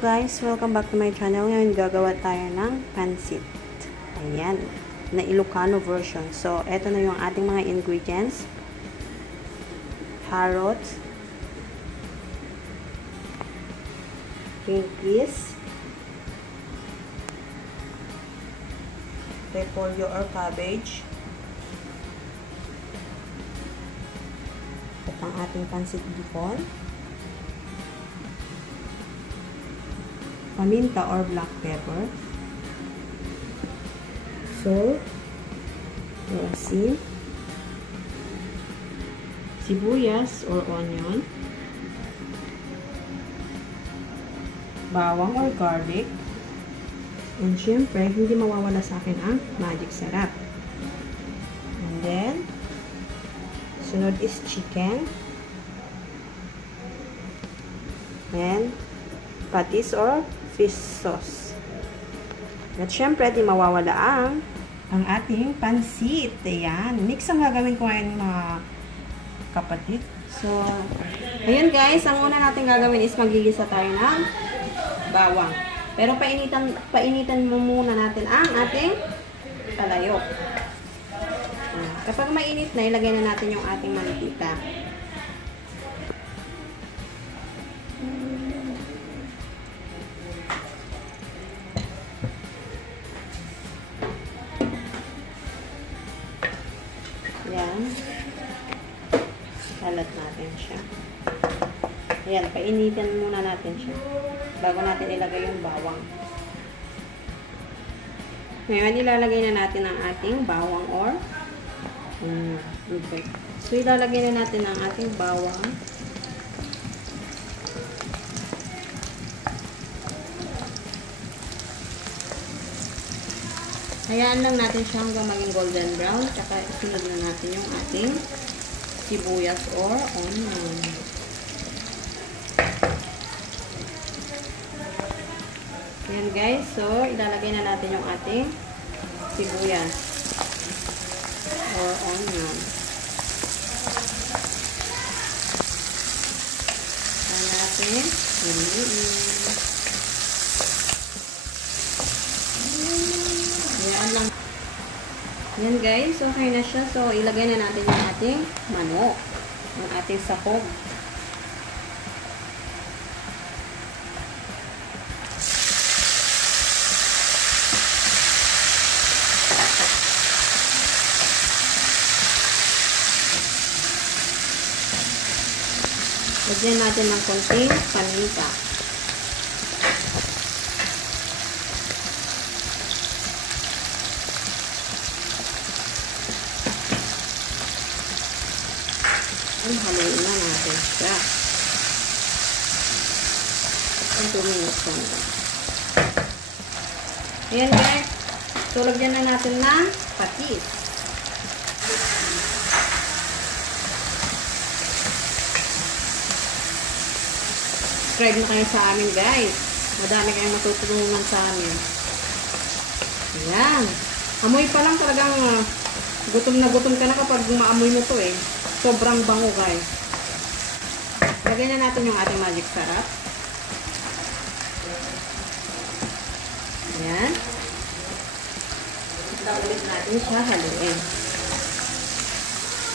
guys, welcome back to my channel. Ngayon gagawa tayo ng pancit. Ayan, na ilocano version. So, eto na yung ating mga ingredients. Carrots, green peas, repolyo or cabbage, at ang ating pancit bihon, paminta or black pepper, salt, asin, sibuyas or onion, bawang or garlic, and syempre, hindi mawawala sa akin ang magic sarap. And then, sunod is chicken, and patis or fish sauce. At syempre, di mawawala ang ating pancit. Ayan. Mix ang gagawin ko ngayon, mga kapatid. So, ayan guys, ang una natin gagawin is magigisa tayo ng bawang. Pero painitan mo muna natin ang ating talayok. Kapag mainit na, ilagay na natin yung ating mantika. Ayan. Kalat natin siya. Ayan, painitan muna natin siya bago natin ilagay yung bawang. Ngayon, ilalagay na natin ang ating bawang or okay. So, ilalagay na natin ang ating bawang. Hayaan lang natin siya hanggang maging golden brown. Tsaka isunod na natin yung ating sibuyas or onion. Ayan guys. So, ilalagay na natin yung ating sibuyas or onion. Ayan natin. Ayan lang. Ayan guys. Okay na siya. So, ilagay na natin yung ating manok. Yung ating sahog. Lagyan natin ng konting paminta. Haluin na natin siya. 2 minutes lang. Ayan guys. So, lagyan na natin ng patis. Subscribe na kayo sa amin guys. Madami kayong matutulungan sa amin. Ayan. Amoy pa lang talagang gutom na gutom ka na kapag maamoy mo to eh. Sobrang bango guys. Lagyan na natin yung ating magic sarap. Ayan. Ulit natin siya haluin.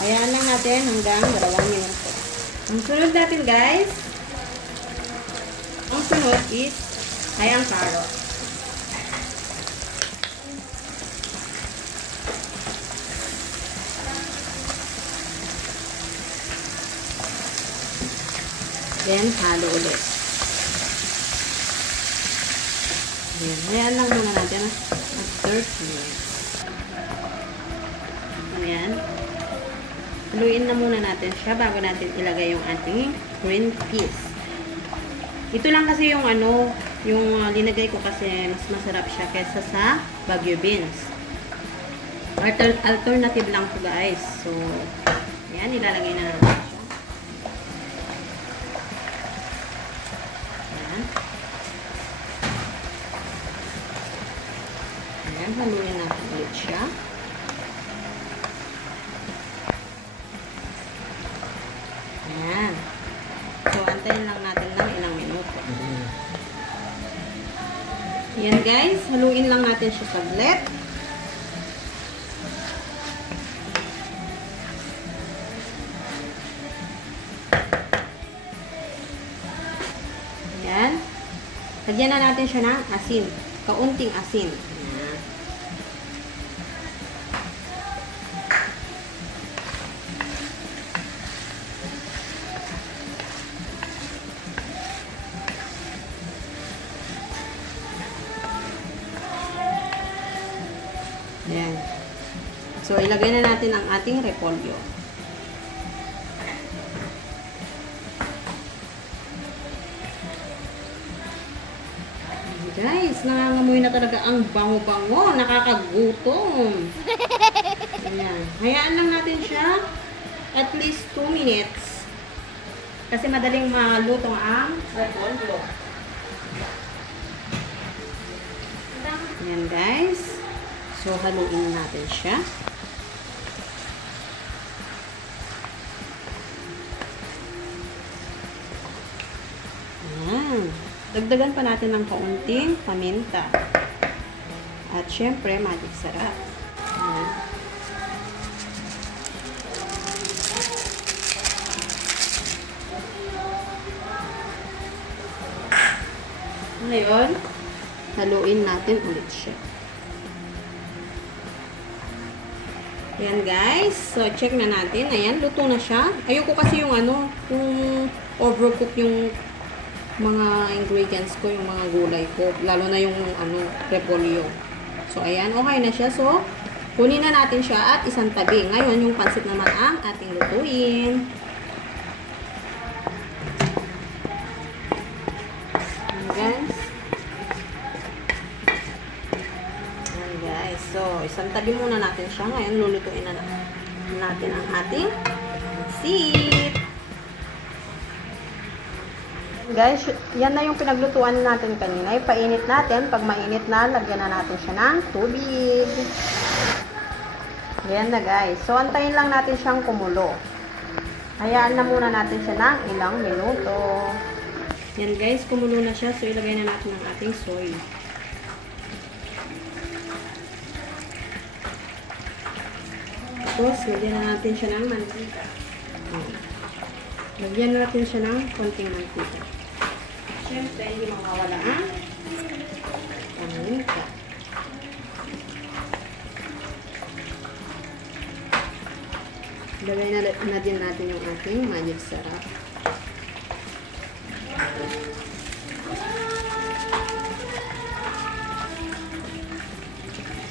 Ayan lang natin hanggang 2 minuto. Ang sunod natin guys, ang sunod is ay ang carrot. Then, halo ulit. Ayan. Ayan lang muna natin at 30 minutes. Ayan. Haluin na muna natin siya bago natin ilagay yung ating green peas. Ito lang kasi yung yung linagay ko kasi mas masarap siya kesa sa Baguio beans. Alternative lang po guys. So, ayan, ilalagay na natin siya. Ayan. Ayan, haluin natin ulit siya. Ayan. So, antayin lang natin ng ilang minuto. natin siya saglit. Ayan. Lagyan na natin siya ng asin. Kaunting asin. Ayan. So, ilagay na natin ang ating repolyo. Guys, nangangamoy na talaga ang bango-bango. Nakakagutom. Ayan. Hayaan lang natin siya at least 2 minutes. Kasi madaling malutong ang repolyo. Ayan guys. So, haluin natin siya. Ayan. Dagdagan pa natin ng kaunting paminta. At syempre, magic sarap. Ayan. Ngayon, haluin natin ulit siya. Ayan guys. So, check na natin. Ayan, luto na siya. Ayoko kasi yung yung overcook yung mga ingredients ko, yung mga gulay ko. Lalo na yung repolyo. So, ayan, okay na siya. So, kunin na natin siya at isang tabi. Ngayon, yung pansit naman ang ating lutuin. Ayan guys. Ayan guys. So, isang tabi muna natin siya. Ngayon, lulutuin na natin ang ating pansit. Guys, yan na yung pinaglutuan natin kanina. Ipainit natin. Pag mainit na, lagyan na natin siya ng tubig. Yan na guys. So, antayin lang natin siyang kumulo. Hayaan na muna natin siya ng ilang minuto. Yan guys, kumulo na siya. So, ilagay na natin ang ating soy. Tapos, lagyan na natin siya ng mantika. Lagyan natin siya ng konting mantika. Siyempre, hindi makawala ang paminta. Lagay na din natin yung ating magic sarap.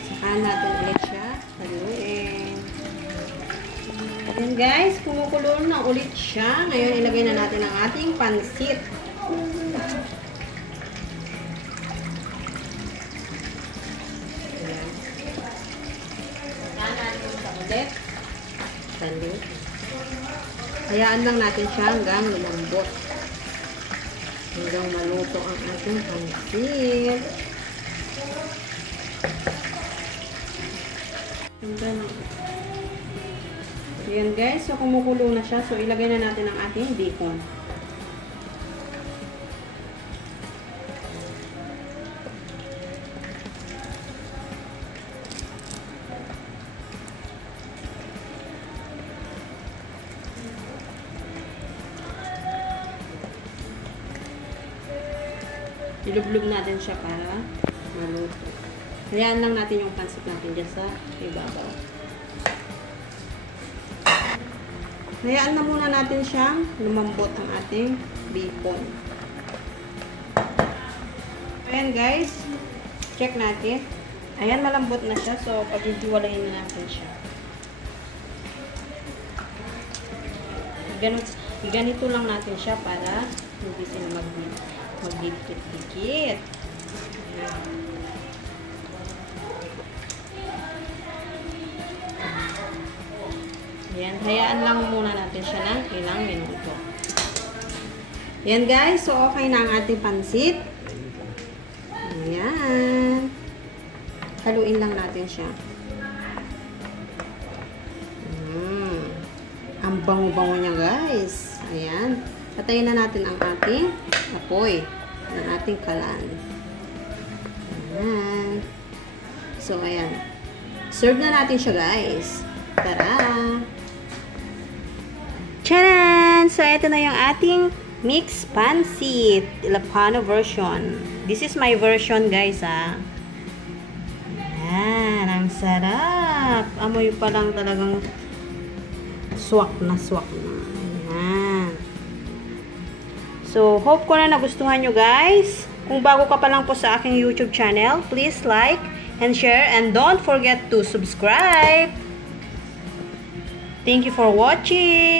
Saka natin ulit siya haluin. Ayan guys, kumukulo na ulit siya. Ngayon, ilagay na natin ang ating pansit. Ayan. Saka natin sa ulit. Salit. Hayaan lang natin siya hanggang lumambot. Hanggang maluto ang ating pansit. Ayan guys, so kumukulo na siya. So ilagay na natin ang ating bacon. Ilublog natin siya para maluto. Hayaan lang natin yung pansit natin dyan sa ibabaw. Hayaan na muna natin siyang lumambot ang ating bacon. Ayan guys, check natin. Ayan, malambot na siya. So, paghihiwalayin na natin siya. Ganito lang natin siya para hindi sila magdikit-dikit. Ayan, hayaan lang muna natin siya ng ilang minuto. Ayan guys, so okay na ang ating pansit. Ayan. Haluin lang natin siya. Ang bango-bango niya guys. Ayan. Patayin na natin ang ating apoy ng ating kalan. Ayan. So, ayan. Serve na natin siya, guys. Tara! Charan! So, ito na yung ating mixed pancit. Ilocano version. This is my version, guys, ha. Ayan. Ang sarap. Amoy pa lang talagang swak na swak na. Ayan. So, hope ko na nagustuhan nyo, guys. Kung bago ka pa lang po sa aking YouTube channel, please like and share and don't forget to subscribe. Thank you for watching.